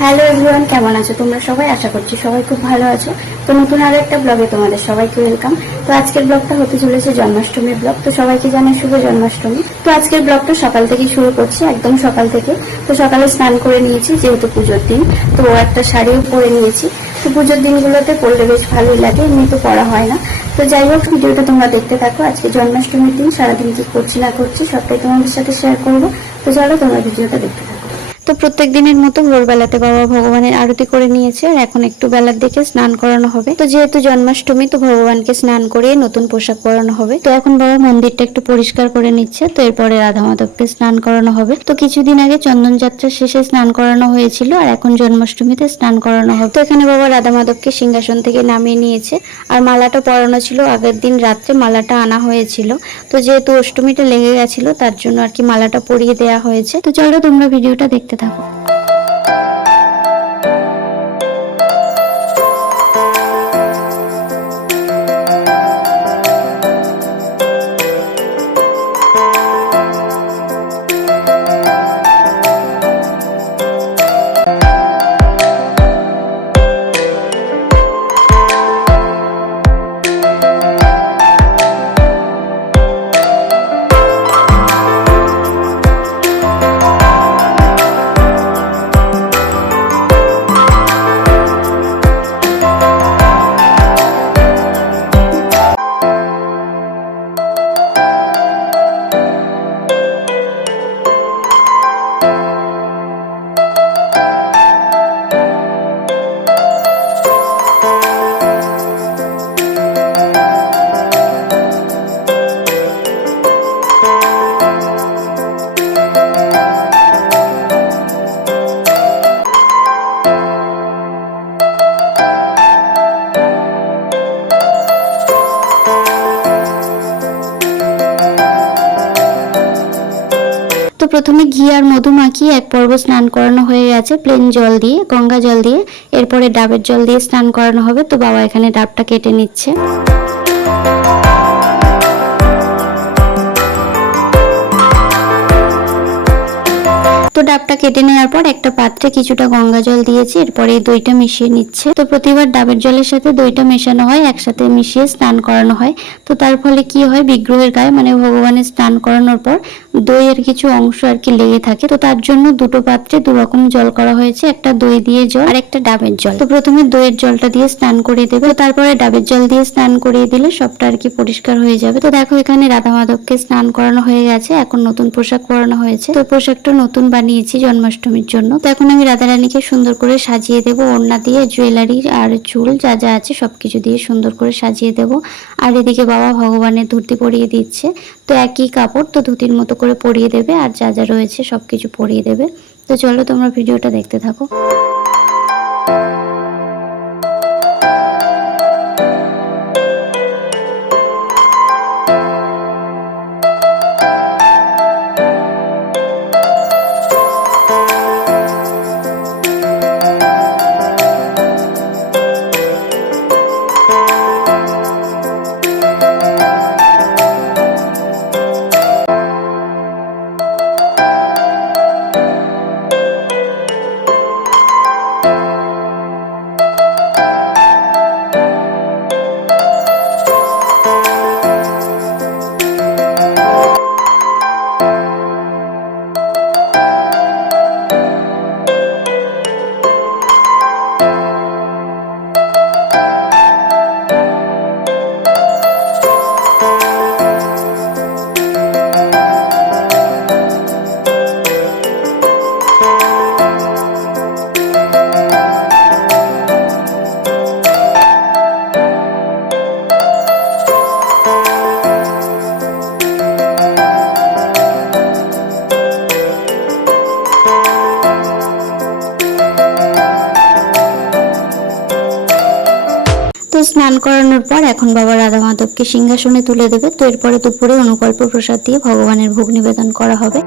Hello everyone, কেমন আছো তোমরা সবাই? আশা করছি সবাই খুব ভালো আছো। তো নতুন আরো একটা ব্লগে তোমাদের সবাইকে ওয়েলকাম। তো আজকের ব্লগটা হতে চলেছে জন্মাষ্টমীর ব্লগ। তো সবাইকে জানাই শুভ জন্মাষ্টমী। তো আজকের ব্লগটা সকাল থেকেই শুরু করছি, একদম সকাল থেকে। তো সকালে স্নান করে নিয়েছি, যেহেতু পুজোর দিন। তো একটা শাড়িও পরে নিয়েছি। তো পুজোর দিনগুলোতে পরলে বেশ ভালোই লাগে, এমনি তো পরা হয় না। তো যাই হোক, ভিডিওটা তোমরা দেখতে থাকো। আজকে জন্মাষ্টমীর দিন সারাদিন কি করছি না করছি সবটাই তোমাদের সাথে শেয়ার করবো। তো চলো তোমরা ভিডিওটা দেখতে থাকো। তো প্রত্যেক দিনের মতো ভোরবেলাতে বাবা ভগবানের আরতি করে নিয়েছে, আর এখন একটু বেলার দিকে স্নান করানো হবে। তো যেহেতু জন্মাষ্টমী, তো ভগবানকে স্নান করে নতুন পোশাক পরানো হবে। তো এখন বাবা মন্দিরটা একটু পরিষ্কার করে নিচ্ছে। তো এরপরে রাধা মাধবকে স্নান করানো হবে। তো কিছুদিন আগে চন্দন যাত্রা শেষে স্নান করানো হয়েছিল, আর এখন জন্মাষ্টমীতে স্নান করানো হবে। তো এখানে বাবা রাধা মাধবকে সিংহাসন থেকে নামিয়ে নিয়েছে, আর মালাটা পরানো ছিল আগের দিন রাত্রে মালাটা আনা হয়েছিল। তো যেহেতু অষ্টমীটা লেগে গেছিল, তার জন্য আর কি মালাটা পরিয়ে দেওয়া হয়েছে। তো চলো তোমরা ভিডিওটা দেখতে থাকো। তো প্রথমে ঘি আর মধু মাখিয়ে এক পর্ব স্নান করানো হয়ে গেছে প্লেন জল দিয়ে, গঙ্গা জল দিয়ে। এরপরে ডাবের জল দিয়ে স্নান করানো হবে। তো বাবা এখানে ডাবটা কেটে নিচ্ছে। তো ডাবটা কেটে নেওয়ার পর একটা পাত্রে কিছুটা গঙ্গা জল দিয়েছি, এরপরে এই দইটা মিশিয়ে নিচ্ছে। তো প্রতিবার ডাবের জলের সাথে দইটা মেশানো হয়, একসাথে মিশিয়ে স্নান করানো হয়। তো তার ফলে কি হয়, বিগ্রহের গায়ে মানে ভগবানের স্নান করানোর পর দইয়ের কিছু অংশ আর কি লেগে থাকে। তো তার জন্য দুটো পাত্রে দুরকম জল করা হয়েছে, একটা দই দিয়ে জল আর একটা ডাবের জল। তো প্রথমে দইয়ের জলটা দিয়ে স্নান করিয়ে দেবে, তারপরে ডাবের জল দিয়ে স্নান করিয়ে দিলে সবটা আর কি পরিষ্কার হয়ে যাবে। তো দেখো এখানে রাধা মাধবকে স্নান করানো হয়ে গেছে, এখন নতুন পোশাক পরানো হয়েছে। তো পোশাকটা নতুন বানিয়েছি জন্মাষ্টমীর জন্য। তো এখন আমি রাধা রানীকে সুন্দর করে সাজিয়ে দেবো, ওড়না দিয়ে, জুয়েলারি আর চুল যা যা আছে সবকিছু দিয়ে সুন্দর করে সাজিয়ে দেব। আর এদিকে বাবা ভগবানের ধুতি পরিয়ে দিচ্ছে। তো একই কাপড়, তো ধুতির মতো করে পরিয়ে দেবে, আর যা যা রয়েছে সবকিছু পরিয়ে দেবে। তো চলো তোমরা ভিডিওটা দেখতে থাকো। তো স্নান করানোর পর এখন বাবা রাধা মাধবকে সিংহাসনে তুলে দেবে। তো এরপরে দুপুরে অনুকল্প প্রসাদ দিয়ে ভগবানের ভোগ নিবেদন করা হবে।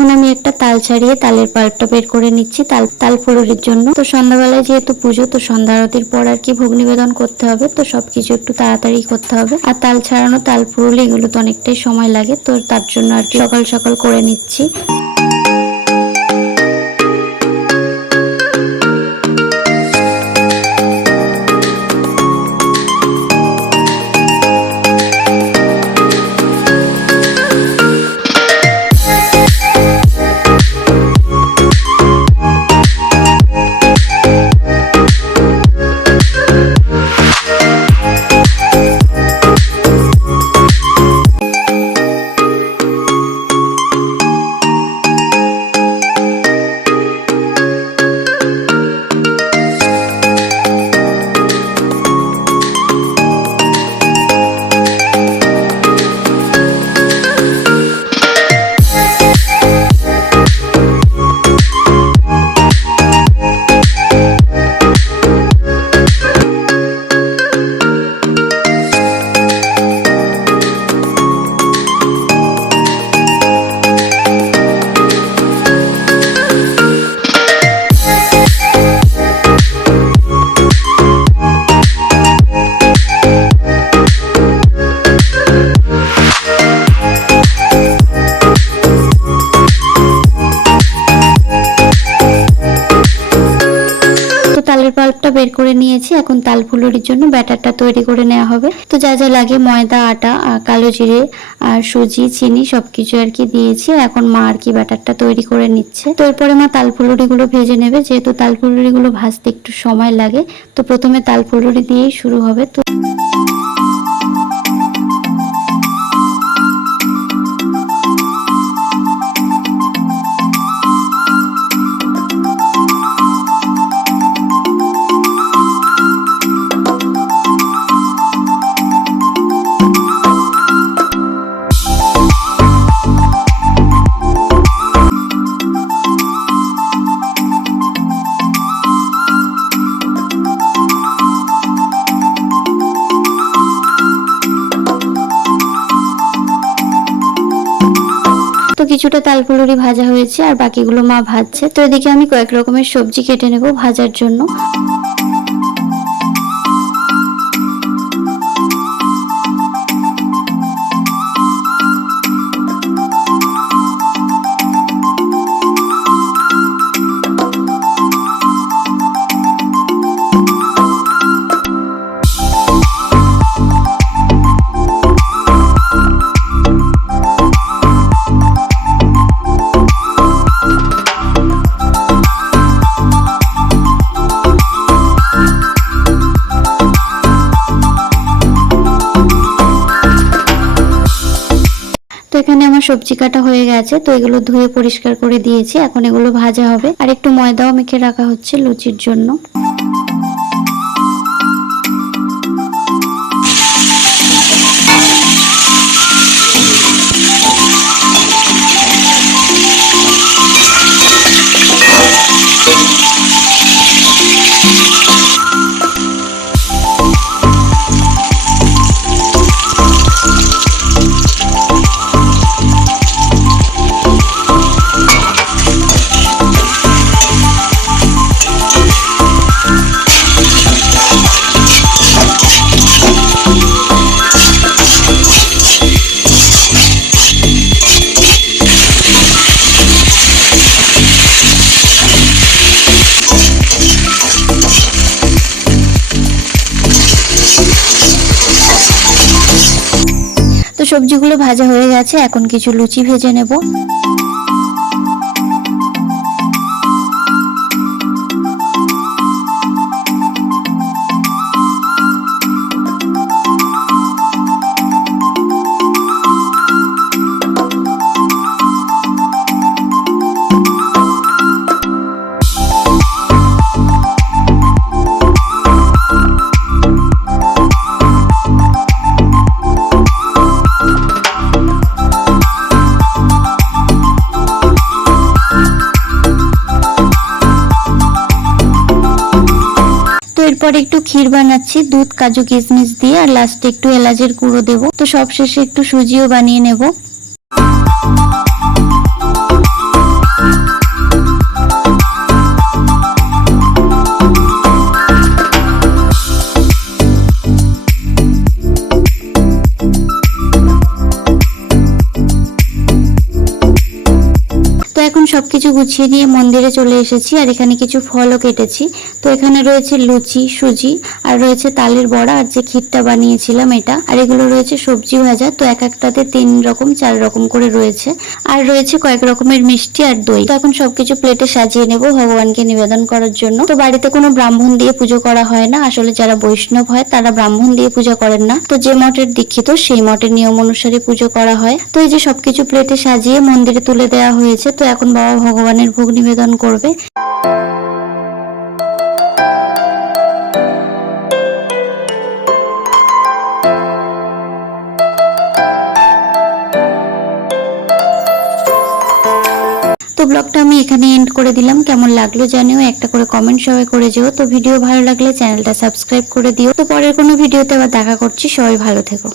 এখন আমি একটা তাল ছাড়িয়ে তালের পাল্পটা বের করে নিচ্ছি তাল ফুলুরির জন্য। তো সন্ধ্যাবেলায় যেহেতু পুজো, তো সন্ধ্যা আরতির পর আর কি ভোগ নিবেদন করতে হবে, তো সবকিছু একটু তাড়াতাড়ি করতে হবে। আর তাল ছাড়ানো, তাল ফুলুরি এগুলো তো অনেকটাই সময় লাগে, তো তার জন্য আর কি সকাল সকাল করে নিচ্ছি। তালের পাল্পটা বের করে নিয়েছি। এখন তাল ফুলুরির জন্য ব্যাটারটা তৈরি করে নেওয়া হবে। তো যা যা লাগে, ময়দা, আটা, কালো জিরে আর সুজি, চিনি সবকিছু আর কি দিয়েছি। এখন মা আর কি ব্যাটারটা তৈরি করে নিচ্ছে। তো এরপরে মা তাল ফুলুরি গুলো ভেজে নেবে, যেহেতু তাল ফুলুরি গুলো ভাজতে একটু সময় লাগে, তো প্রথমে তাল ফুলুরি দিয়েই শুরু হবে। তো কিছুটা তাল ফুলুরি ভাজা হয়েছে আর বাকিগুলো মা ভাজছে। তো এদিকে আমি কয়েক রকমের সবজি কেটে নেব ভাজার জন্য। এখানে আমার সবজি কাটা হয়ে গেছে, তো এগুলো ধুয়ে পরিষ্কার করে দিয়েছি। এখন এগুলো ভাজা হবে আর একটু ময়দাও মেখে রাখা হচ্ছে লুচির জন্য। তো সবজিগুলো ভাজা হয়ে গেছে, এখন কিছু লুচি ভেজে নেব। এরপর একটু ক্ষীর বানাচ্ছি দুধ, কাজু, কিশমিশ দিয়ে, আর লাস্টে একটু এলাচের গুঁড়ো দেবো। তো সবশেষে একটু সুজিও বানিয়ে নেব। গুছিয়ে নিয়ে মন্দিরে চলে এসেছি আর এখানে কিছু ফলও কেটেছি। তো এখানে রয়েছে লুচি, সুজি, আর রয়েছে তালের বড়া, আর যে ক্ষীরটা বানিয়েছিলাম এটা, আর এগুলো রয়েছে সবজি ভাজা। তো এক একটাতে 3 রকম 4 রকম করে রয়েছে, আর রয়েছে কয়েক রকমের মিষ্টি আর দই। তো এখন সবকিছু প্লেটে সাজিয়ে নেব ভগবানকে নিবেদন করার জন্য। তো বাড়িতে কোনো ব্রাহ্মণ দিয়ে পুজো করা হয় না, আসলে যারা বৈষ্ণব হয় তারা ব্রাহ্মণ দিয়ে পূজা করেন না। তো যে মঠের দীক্ষিত সেই মঠের নিয়ম অনুসারে পুজো করা হয়। তো এই যে সবকিছু প্লেটে সাজিয়ে মন্দিরে তুলে দেওয়া হয়েছে। তো এখন বাবা ভগবানের ভোগ নিবেদন করবে। তো ব্লগটা আমি এখানে এন্ড করে দিলাম। কেমন লাগলো জানিও, একটা করে কমেন্ট সবাই করে যেও। তো ভিডিও ভালো লাগলে চ্যানেলটা সাবস্ক্রাইব করে দিও। তো পরের কোনো ভিডিওতে আবার দেখা করছি, সবাই ভালো থেকো।